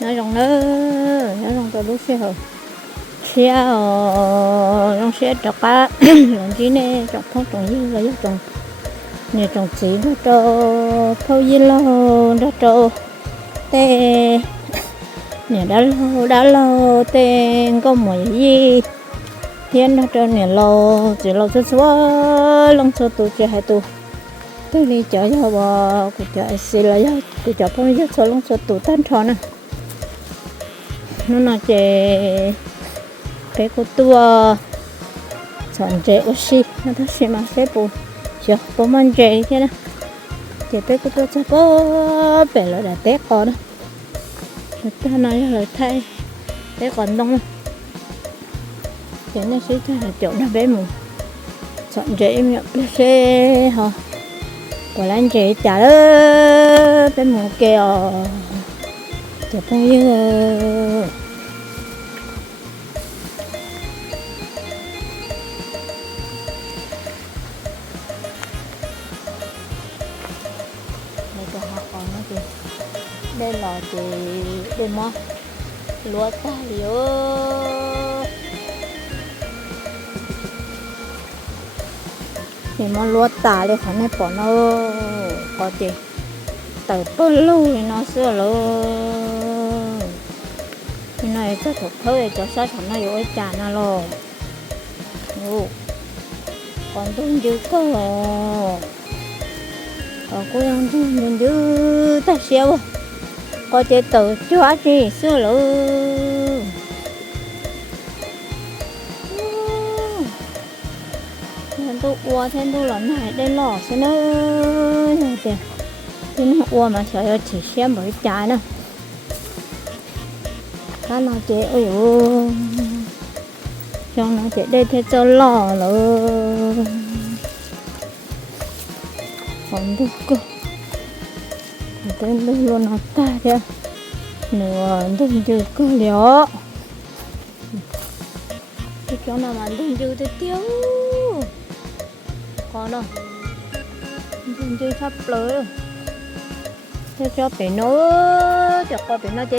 nó rong nó rong tao lúc xe hở xe rong xe trọc á làm gì nè trọc phong trồng gì là trồng nè trồng chỉ nó cho phao gì lo nó cho tê nè đã lâu tê có mọi gì thiên nó cho nè lâu chỉ lâu số số lông số tụ chỉ hai tụ tôi đi chợ cho bà cụ chợ xì là cụ chợ phong gì số lông số tụ tan tròn nè nó chè cái cô tua chọn chè oxy nó thật sự mà xếp bù chưa bố mang chè thế nè chè cái cô tua cho bố về lại đã tét còn đó người ta nói là thay tét còn đông chè nó sẽ là chỗ nó bé mù chọn chè miệng cái xe hả của anh chè trả đó bé mù kèo chè phong như đây là chị đây mà lúa ta liu thì mà lúa ta liu phải này bỏ nó có chị từ bao lâu thì nó xưa luôn cái này cho thuộc thôi cho sao thằng nó vô trà nó lo còn tôi chưa có cô đang nhìn như ta xéo có chế tự chua gì xưa luôn nên tôi ua thêm tôi lần này đây lò xem nó tiền thì nó ua mà sợ chỉ xem bởi trái nữa cái nó chế ôi cho nó chế đây thế cho lò luôn còn được cơ tên luôn nó ta thế nửa đừng chưa cơ lió cái chỗ nào mà đừng chưa thì tiêu còn đâu đừng chưa sắp lỡ thế cho phải nấu cho coi phải nói chi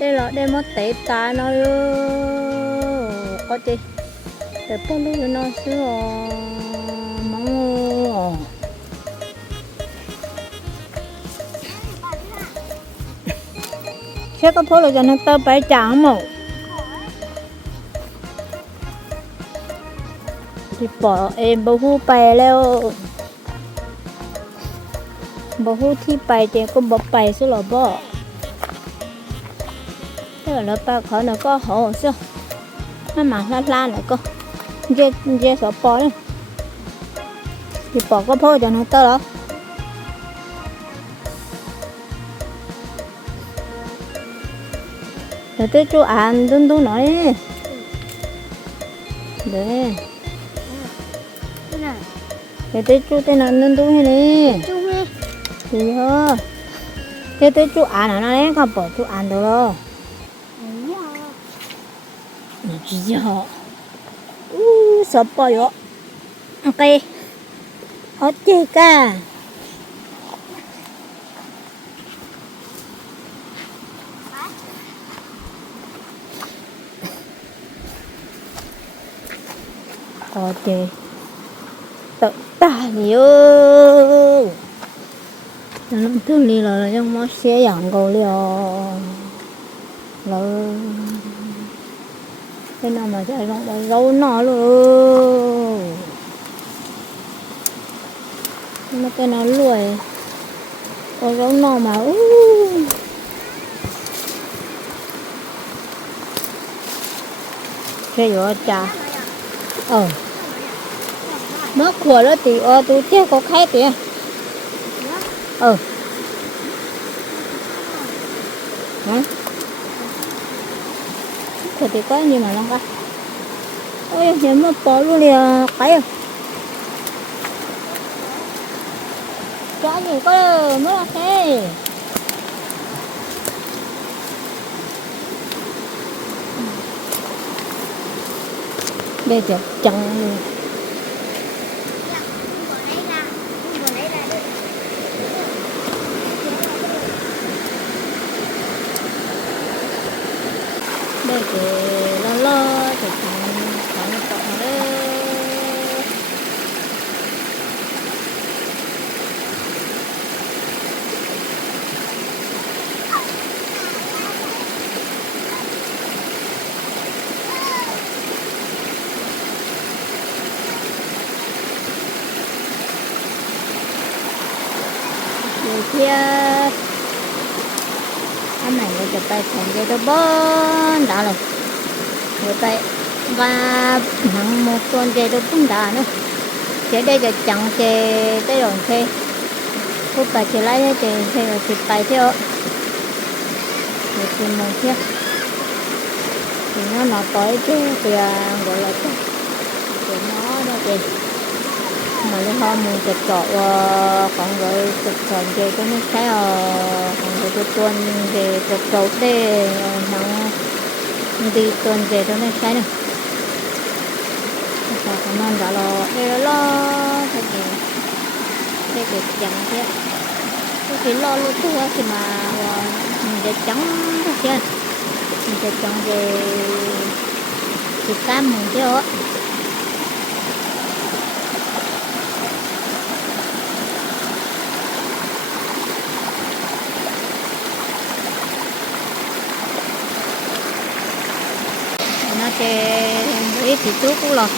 đây là mất tệ ta nó có chi để bao lâu nó xưa sẽ có phố là cho nó tơ phải chẳng mà thì bỏ em bố hú bè leo bố hú thi bè thì cũng bỏ bè xuống là bỏ thế là nó ba khỏi nó có hổ sao nó mà la nữa cơ dê sợ bỏ đấy thì bỏ có phố cho nó tơ đó để tới chú ăn đun đun nói để tới chú tên là đun đun hay nè thì hơ thế tới chú ăn nó đấy không bỏ chú ăn được đâu gì hả sợ bỏ vô ok hết chơi cả ok tự ta nhiều nó thứ li là trong món xe dạng cầu liều là cái nào mà chạy không bao dấu nó luôn nó cái nào lùi có dấu nó mà cái gì chà mất khổ đó thì tôi chết có khai tiền hả thì có nhiều mà không ba ôi giờ mà bỏ luôn liền cái chó gì có mới là thế đây chụp chân luôn rồi kia anh này người chụp tay thành dây đó bốn đã rồi người tay và nặng một con dây đó cũng đã nữa chế đây là chẳng chế tới rồi thế cô bà chế lấy chế rồi chụp tay theo rồi tìm một chiếc thì nó tới chứ thì gọi là cái thì nó đó kì mà nó hôm mình chụp trọ còn rồi chụp tròn về cái nó sẽ còn rồi cái tuần về chụp trọ để nó đi tuần về đó nó sẽ nè và cảm ơn đã lo thế thì chẳng thế cái lo luôn thua thì mà mình để trắng thế chứ mình để trắng về thì cam mình chứ ạ nó chơi với thì chú cũng là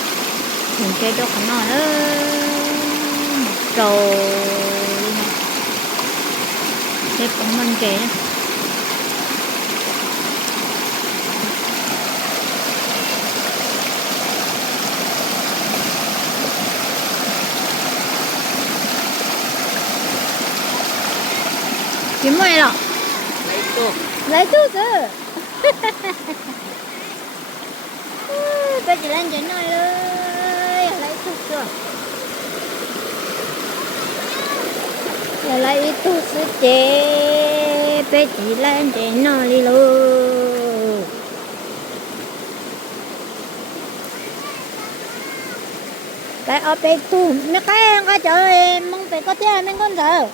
mình chơi cho khả năng nó trầu chơi cũng mình chơi kiếm mày rồi lấy tu chứ bây giờ lên trên này ơi lấy tu chưa lấy tu sư chế bây giờ lên trên này đi luôn cái ở bên tu mấy cái có chỗ em mong phải có tiền mấy con giờ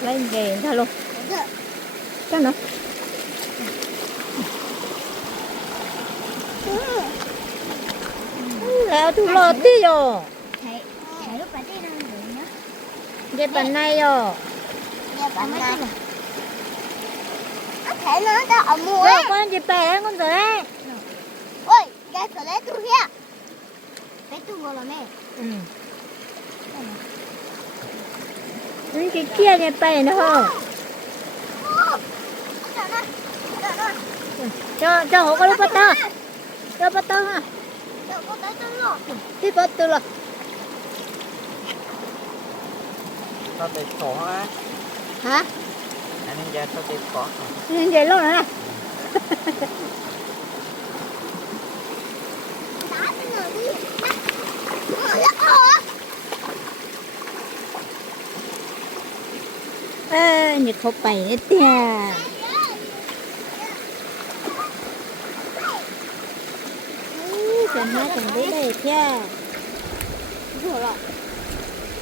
lên về thôi luôn chắc nữa là thu lọt đi rồi thầy lúc bạn đi đâu nữa về bàn này rồi bạn này thầy nó đã ở mua rồi con về bè con rồi đấy ôi cái sợi lấy tu kia cái tu ngồi là mẹ cái kia về bè nữa không cho hộ có lúc bắt tơ cho bắt tơ ha đi bắt tơ là sao để khó á hả anh em giờ sao để khó nên vậy luôn nè nhiệt không bày hết tiền chẳng nói chẳng biết đây kia rồi ạ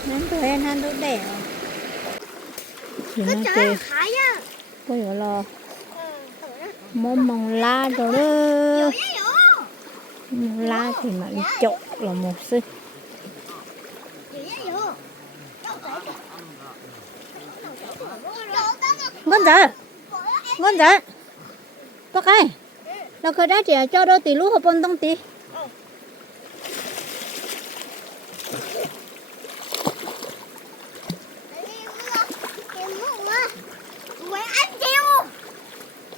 nắm tụi em ăn tụi đẻ thì nó chơi có hiểu là món mồng la rồi đó mồng la thì mà đi trộn là một sức ngon dạ bác ơi nó khởi đá trẻ cho đâu tỷ lú hợp bông tông tí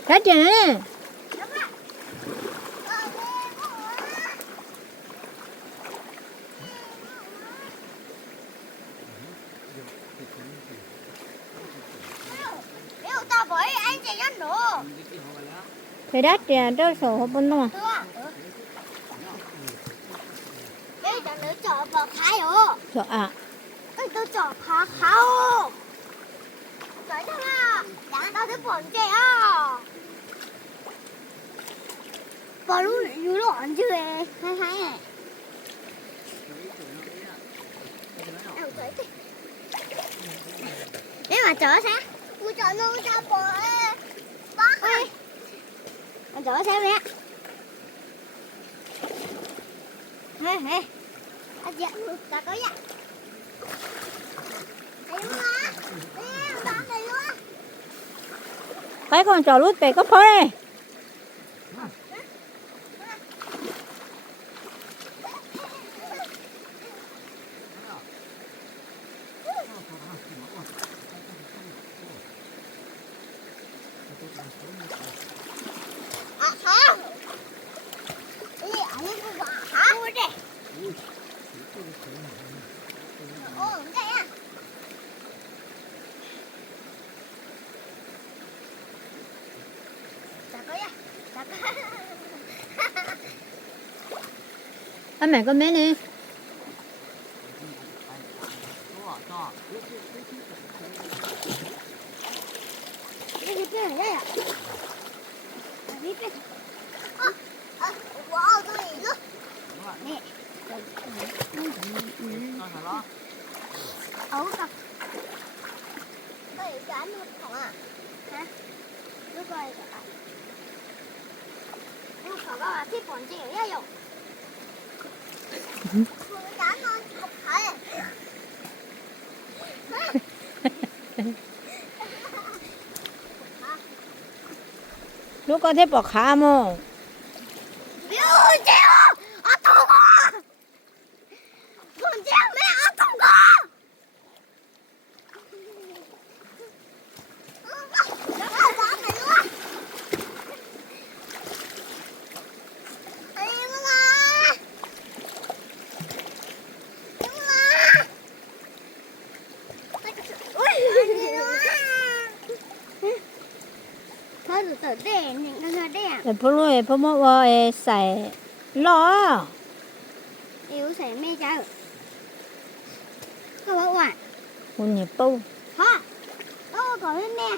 đá trẻ này khởi đá trẻ đâu sổ hợp bông đâu à chợ à tôi chọn khá khao tới thằng à tao thấy bọn trẻ à bỏ luôn như nó ăn chưa hay hay này nếu mà chở sao tôi chọn luôn cho bỏ bác ơi chở sao vậy Ê, dạ, ta có dạ. Thấy không ạ? Ê, bạn này luôn. Cái con trò lút về có phơi này. À, hả? Ê, anh ấy cũng bảo hả? Ôi đây. Ồ, đây à. Ta có dạ. Ta có. Anh mẹ con bé nè. Đây cái này đây à? Đi đi. Wow, tôi nhìn nó. Nè. Cả. Đây cái anh không à? Hả? Lúc này cả. Lúc đó là thiết bọn chị ở đây rồi. Không có nó không phải. Lúc có thể bỏ khá mà. Biểu chịu. Ở tông có. Còn chịu mẹ ở tông có. Để phụ nữ phụ nữ xài lo. Yêu sẽ mê cháu. Các bạn ạ. Hôn nhịp bông. Hả? Đâu có lên nè.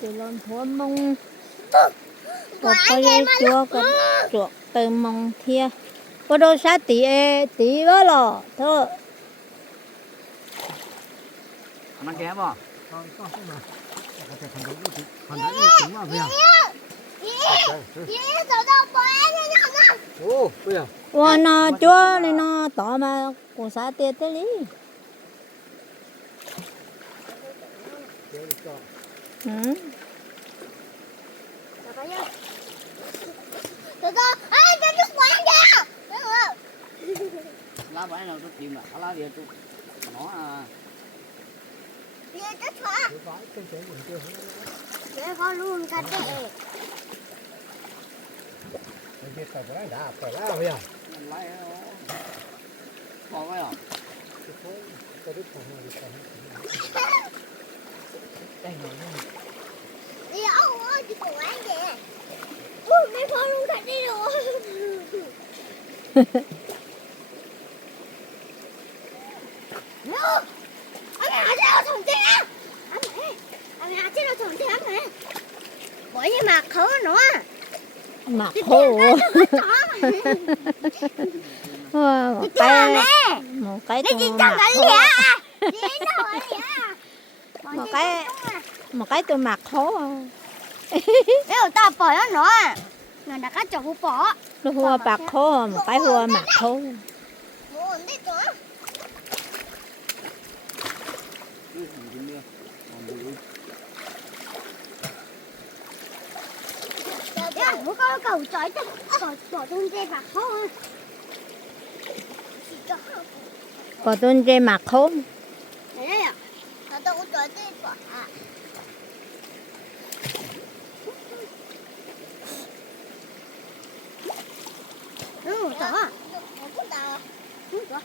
Từ lon thua mông. Có cái chua có chuột từ mông thia. Có đôi sát tí vỡ lò thôi. Nó kéo bò. Ủa nó chua này nó tỏ mà của xã tiệt tới lý. Lá bãi nào tôi tìm là lá địa tôi nó à. Để con luôn cả trẻ. Lấy bỏ cái à? Đây rồi. Đi ông ơi, chị của anh kìa. Ui, mấy con luôn thật đi rồi. No. Anh hạ chứ đâu thằng trẻ. Anh hạ chứ đâu thằng trẻ mà. Bởi như mà khổ nữa. Mà khổ. Một cái tôi mặc khổ. Một cái tôi mặc khổ. Nếu ta bỏ nó nữa. Người đã cắt chọc bỏ. Nó hùa bạc khổ, một cái hùa mặc khổ. Muốn đi chỗ. Dạ, bố con cầu chói cho bỏ trong dây bạc khô ha. Bỏ tôn dê mặc khổ. Đấy đấy ạ. Nó đâu có chói dây bỏ à. Đó.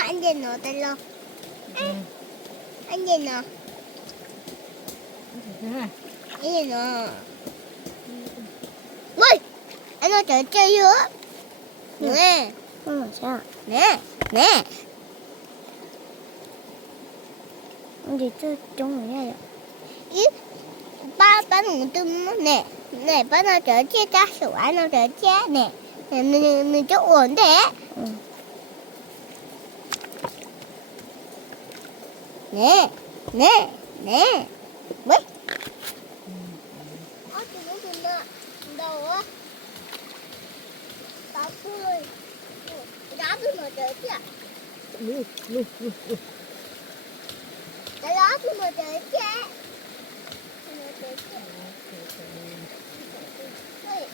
Anh gì nó tên lo. Anh gì nó. Anh gì nó. Ui, anh nó chơi chơi nữa. Nè. Sao? Nè, nè. Anh gì chơi trong này vậy? Ba ngủ tùm nè. Nè, ba nó chơi chia cá sủa, nó chơi chia nè. Mình chỗ ổn thế. Ừ. Nè, nè, nè. Mấy. Chị muốn tìm đâu á. Tao cười. Đá tôi mở trời kìa. Cái đó tôi mở trời kìa. Mở trời kìa. Ôi.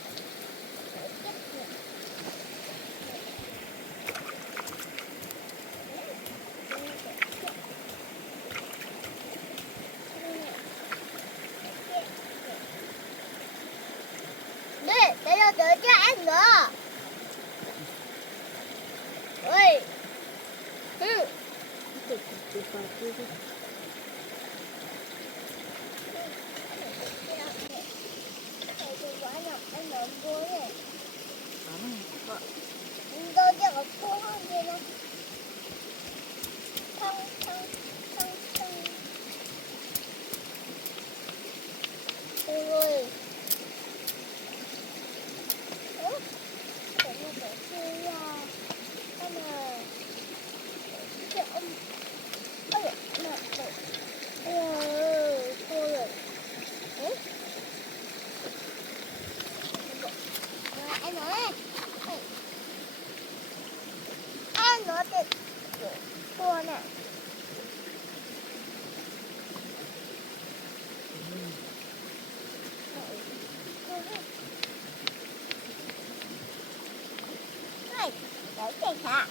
Đây, đây là trời cho em nữa. Ôi. Ừ. Anh nói vui này. Tôi chỉ có cô hơn gì nữa. Không. Ôi. Ủa? Cái này phải chơi à. Cái này. Cái ông. Ôi, mẹ. Ôi, cô rồi. Ủa? Anh nói. Anh nói thì cô nè. Này, đấy cái hả?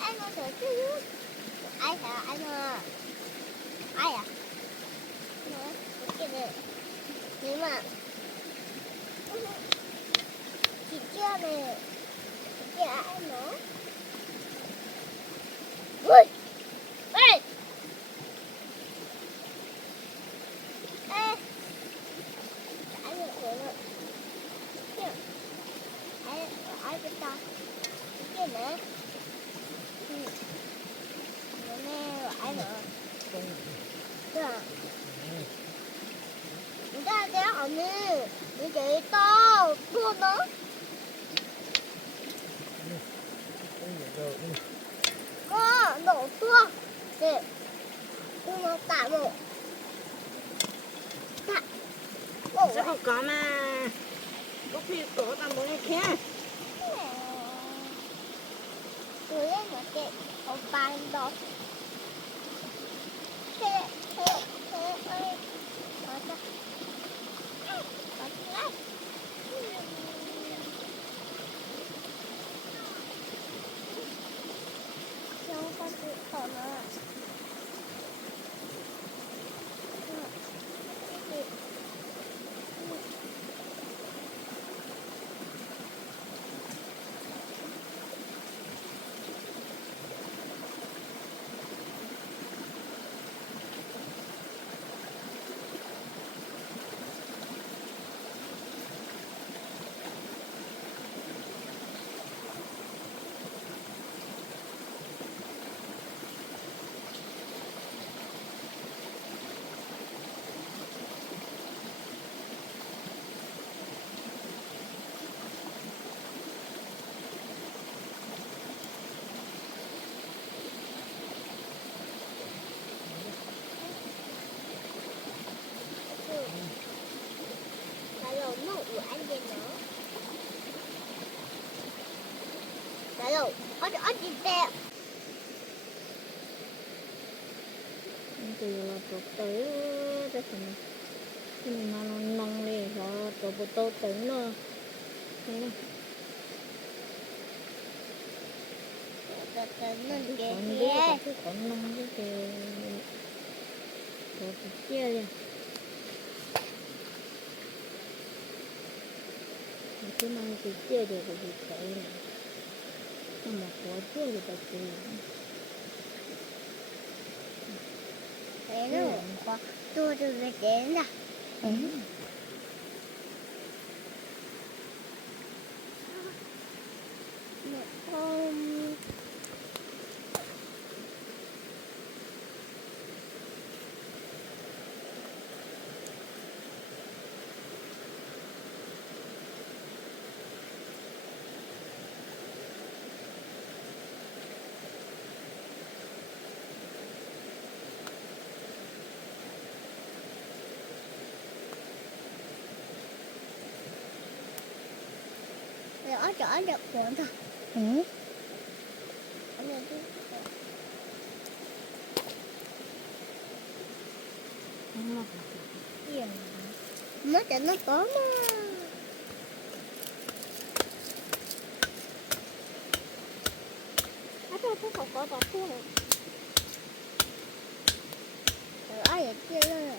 Anh nói thử chứ. Ai hả anh à? Ai à? Nói cái này. Nhưng mà chị chưa này. Chị ai nói? Ui! Ê! Ê! Anh được rồi nè. Kìa. Ai cái ta? Cái này. Nè, ai nữa? Kìa. Người ta kéo 언니 이게 또 너? Nó tua. Để. Nó tạ một. Tạ. Sẽ không có mà. Có khi có ta muốn nghe khe. Tôi lên một cái ông bàn đó. Thế ơi. Có chắc. Có chắc. Không có sự khổ nữa. Hello, 어디 있대? Từ là tụt tới cái phần nhưng mà nó nông đi rồi tụt bột tô tới nữa thế này Tụi còn đi cái còn nông cái tụt chia đi cái này thì chia được cái gì tới này mà có chia được cái gì mẹ nó có tôi được về đến nè. Không. Ở chỗ được cuộn thôi. Ở đây chứ. Mới cho nó có mà. Ở đây không có tao thuốc. Ở đây kia rồi.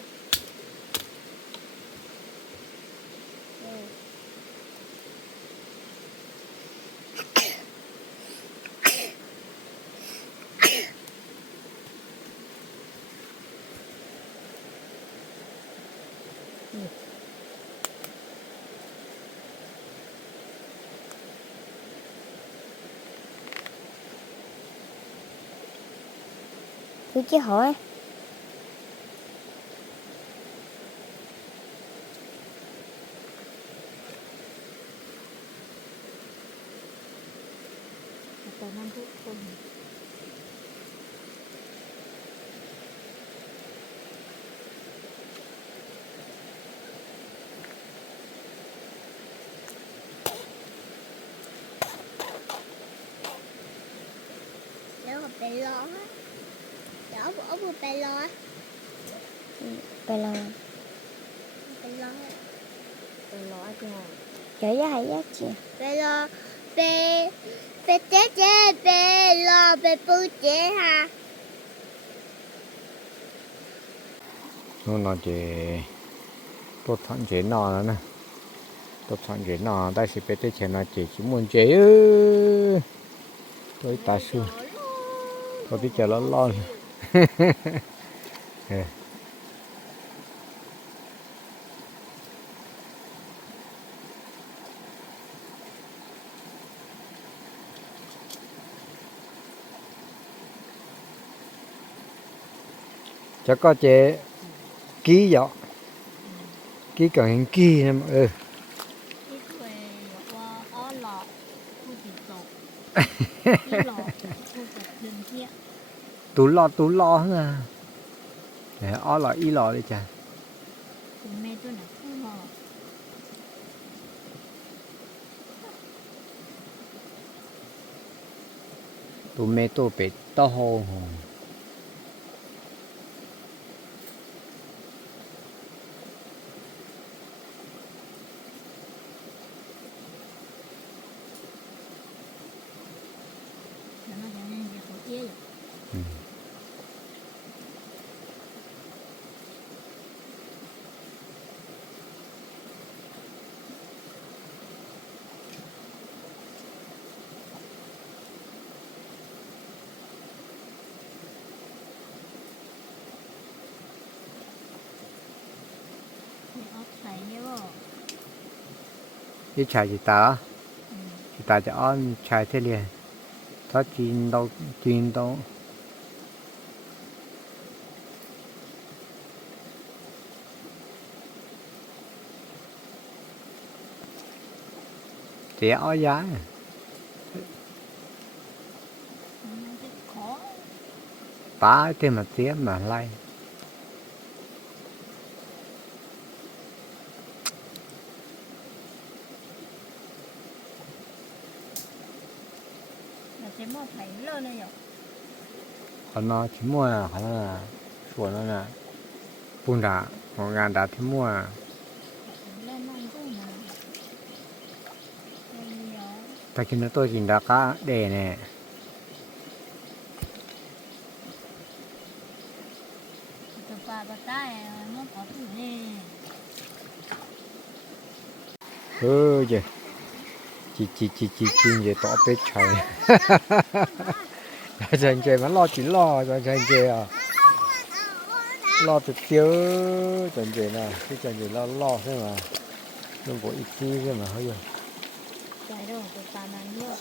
Tôi chỉ hỏi. Tao năm phút thôi. Nếu mà bị lo á. Đó bữa vừa bị lo á. Bị lo. Bị lo. Bị lo chứ. Chở giá hay giá chị. Bị lo. Bị chết chết. Bị lo. Bị bự chết ha. nó nói chế tốt thằng chế nọ nè tốt thằng chế nọ tại sao bây giờ nó chế chỉ muốn chế ư tôi ta sư tôi biết chờ nó lo chắc có chế ký vậy ký còn hình ký nè Ít về qua ó lọ khu chỉ tổ. Ít lọ khu chỉ đừng kia. tú lo hả à để ó lọ y lọ đi cha Tụi mẹ tôi là không lọ. tú mẹ tôi bị to hồ Nó cho nên việc của kia. Thấy vô. đi chạy gì ta chị ta cho ăn chạy thế liền thoát chín đâu thì ó giá Khó. tá thêm một tiếng mà lay Là sẽ mua phải lớn này rồi. còn nó chỉ mua là khả năng là sủa nó là bún đá một ngàn đá thì mua Lên non cũng mà. ta khi nó tôi chỉ đã cá để nè Tụi bà tay nó có thứ nè. chứ chị về tỏ bếp chạy rồi chơi mà lo chỉ lo rồi chơi à lo thực tiêu chẳng gì nào cái chẳng gì lo thế mà luôn có ít chi thế mà hơi rồi Chạy đâu tụi ta mà nhớ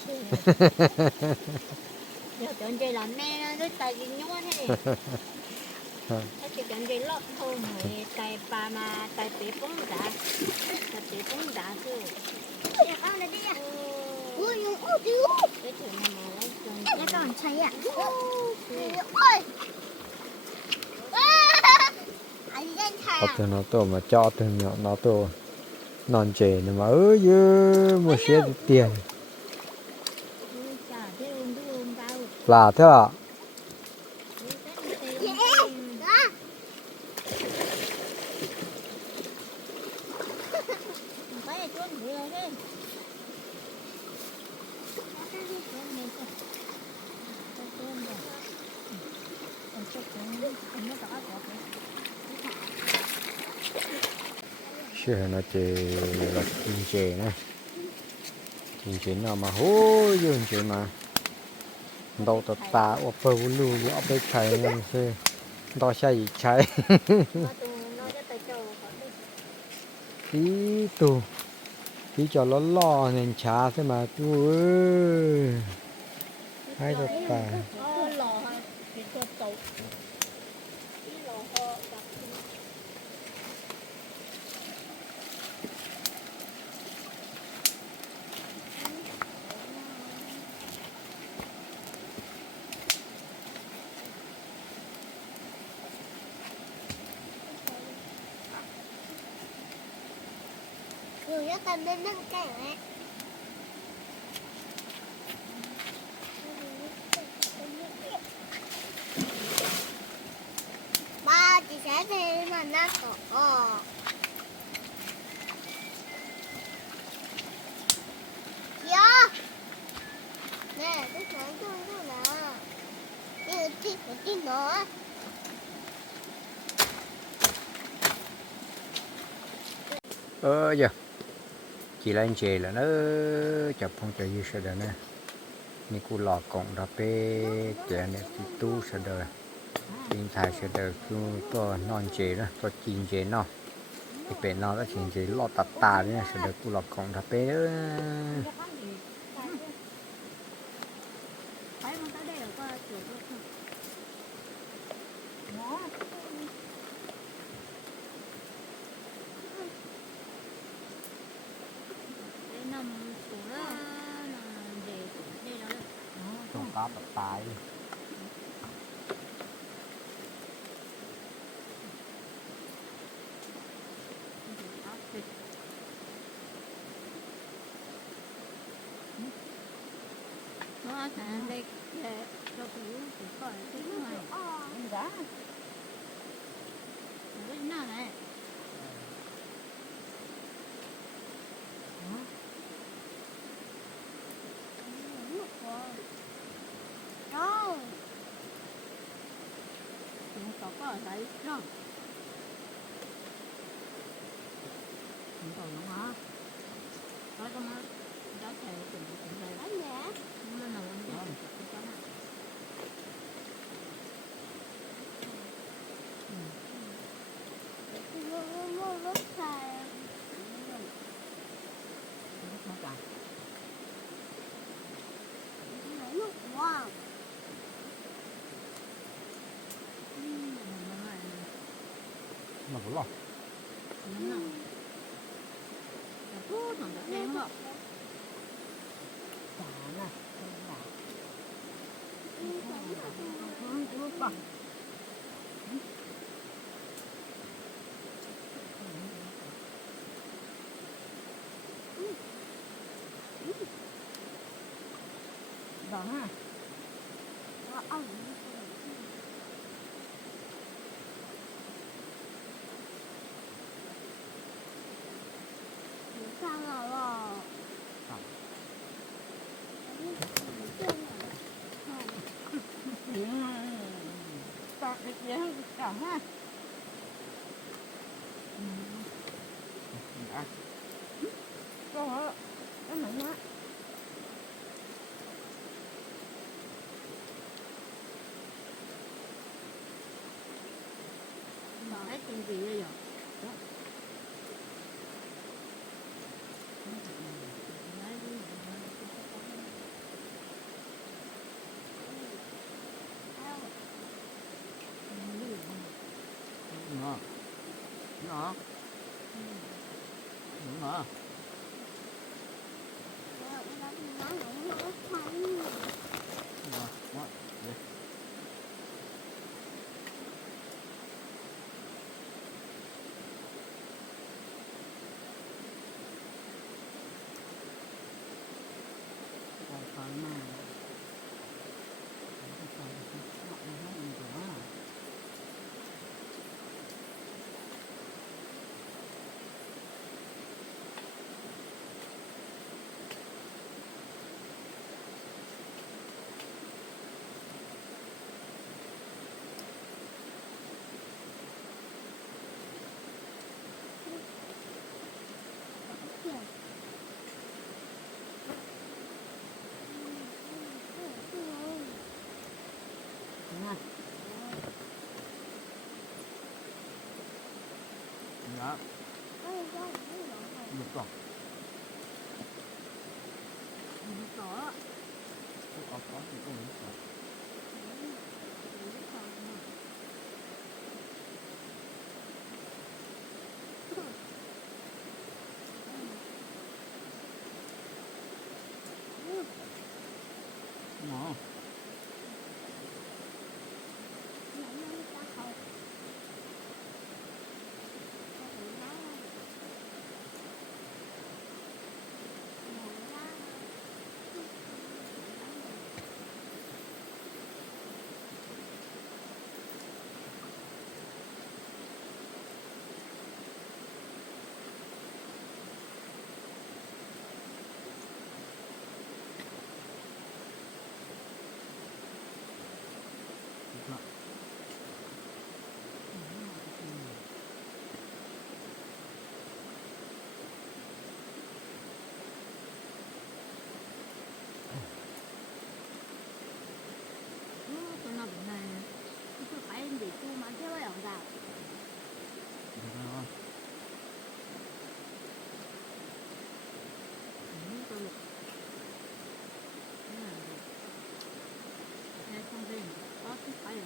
giờ chọn chơi làm mẹ nó tay gì nhớ thế nó chỉ chọn chơi lót thôi rồi tay ba mà tay bị bóng đá thôi 야, 가운데 뛰자. 어디요? cái chuyện này mà lấy chọn 약간 차이야. 어이. 완전 차야. ở nó tổ mà cho từ nhỏ nó tổ non trẻ nó mà một xe đi tiền chả thế ôm bao là thế à phải cho nhiều thế xe nó chỉ là chín trẻ này chín trẻ nào mà hố dương trẻ mà đâu tật ta ở bầu lưu ở bên trái này xe đâu sai trái tí tù tí cho nó lo nên chả thế mà tu ơi hai tật ta lò thì cho tàu lò ho 그 약간 맨날 ba chị sẽ thêm mà nó có dạ nè cái sáng thương thôi nè cái thịt nữa giờ chỉ là anh chị là nó chập phong chạy như sao đây nèนี่กูหลอกกล่องรับเป้แกเนี่ยที่ตู้เสดอกินถ่ายเสดอคือตัวนอนเจนะตัวจีนเจเนาะที่เป็นนอนแล้วจีนเจหลอดตัดตาเนี่ยเสดอกูหลอกกล่องรับเป้phải không tới đây là có chuột không nó đây nằm xuống đó để đây đó ตรงกราบตัดตาย nó đây cho phụ thì coi cái này em đã cái nào này đâu chúng có thấy không chúng còn nó hả có trong đó đó thì chúng cũng đây anh nhé nó nằm bên trong mua lúc xài nước wow mà cũng lọt đen không Đó ha. sao rồi Tạc được gì hơn cả ha. Câu hả? Cái mặn quá. Đúng rồi. Rồi, đó. Đi. Còn còn mà còn họ nó gì đó đúng không? Đó, được rồi. Có Có thì cũng được rồi. Ngon. Được rồi. tôi nói bữa này tôi phải em bị chu mà thế bây giờ Được rồi. tôi lục này không bên có cái phải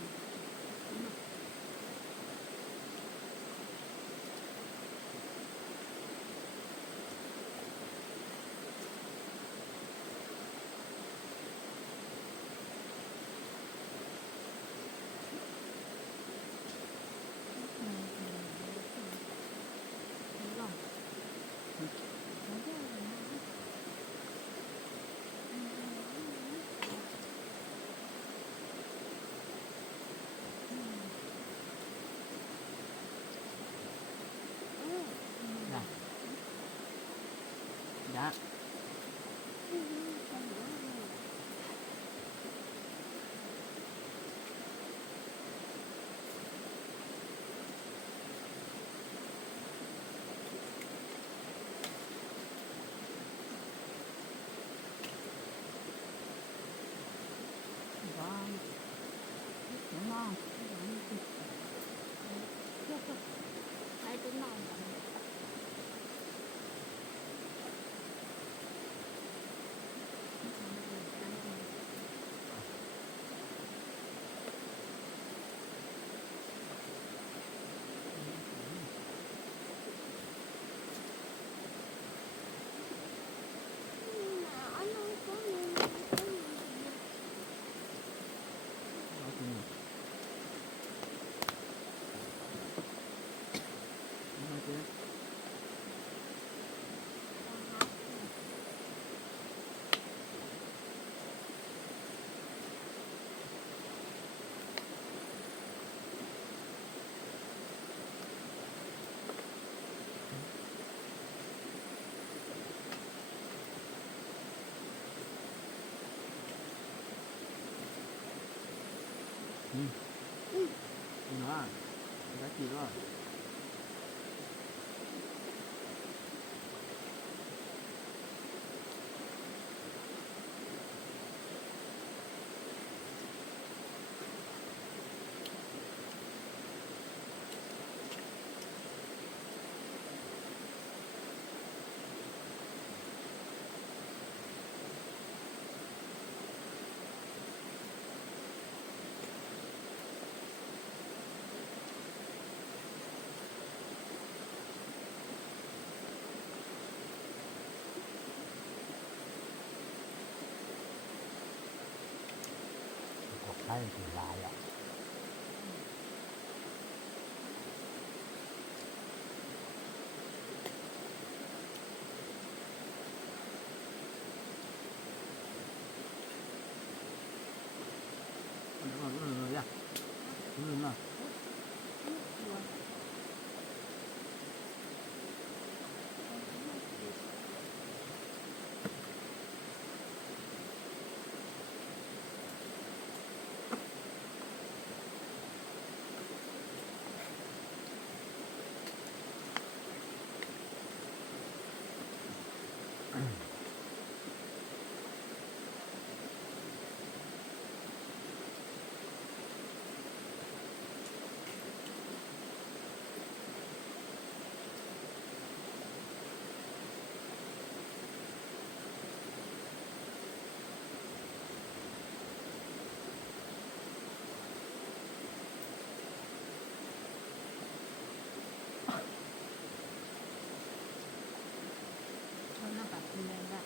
Dạ. Vâng. Đúng không? Hai tiếng nào Đó thì nhiều. Đúng rồi chứ. Đó. Giá trị rồi. thì lại ạ. nó bật lên ra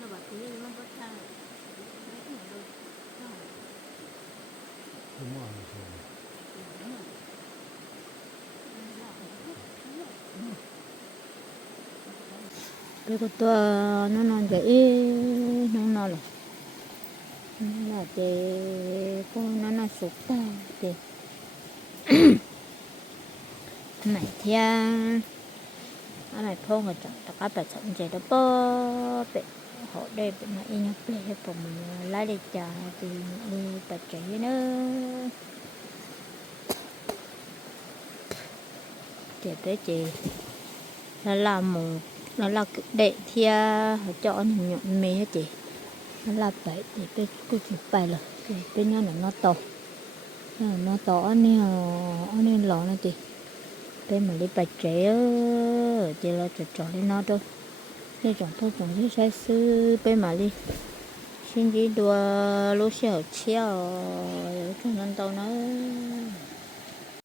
nó bật lên nó bật ra Đúng rồi. cái của tôi nó non vậy nó non rồi nó là cái nó sụp ta thì này thia anh này phong ở trong tất cả các sản chế đó bơ bẹ họ đây bẹ mà in nhóc lấy phòng mình lấy đi trả thì đi bạch chế nữa chị bé chị nó làm một nó là để thia họ cho anh nhọn mì hết chị nó là vậy thì bé cứ chụp bài rồi thì bé nhau nó to anh nên lọ nó chị bé mà đi bạch chế chị là trò lên nó thôi đi trồng thôi trồng như sai sư bé mà đi xin đi đùa lúc xưa chiều trong năm tàu nó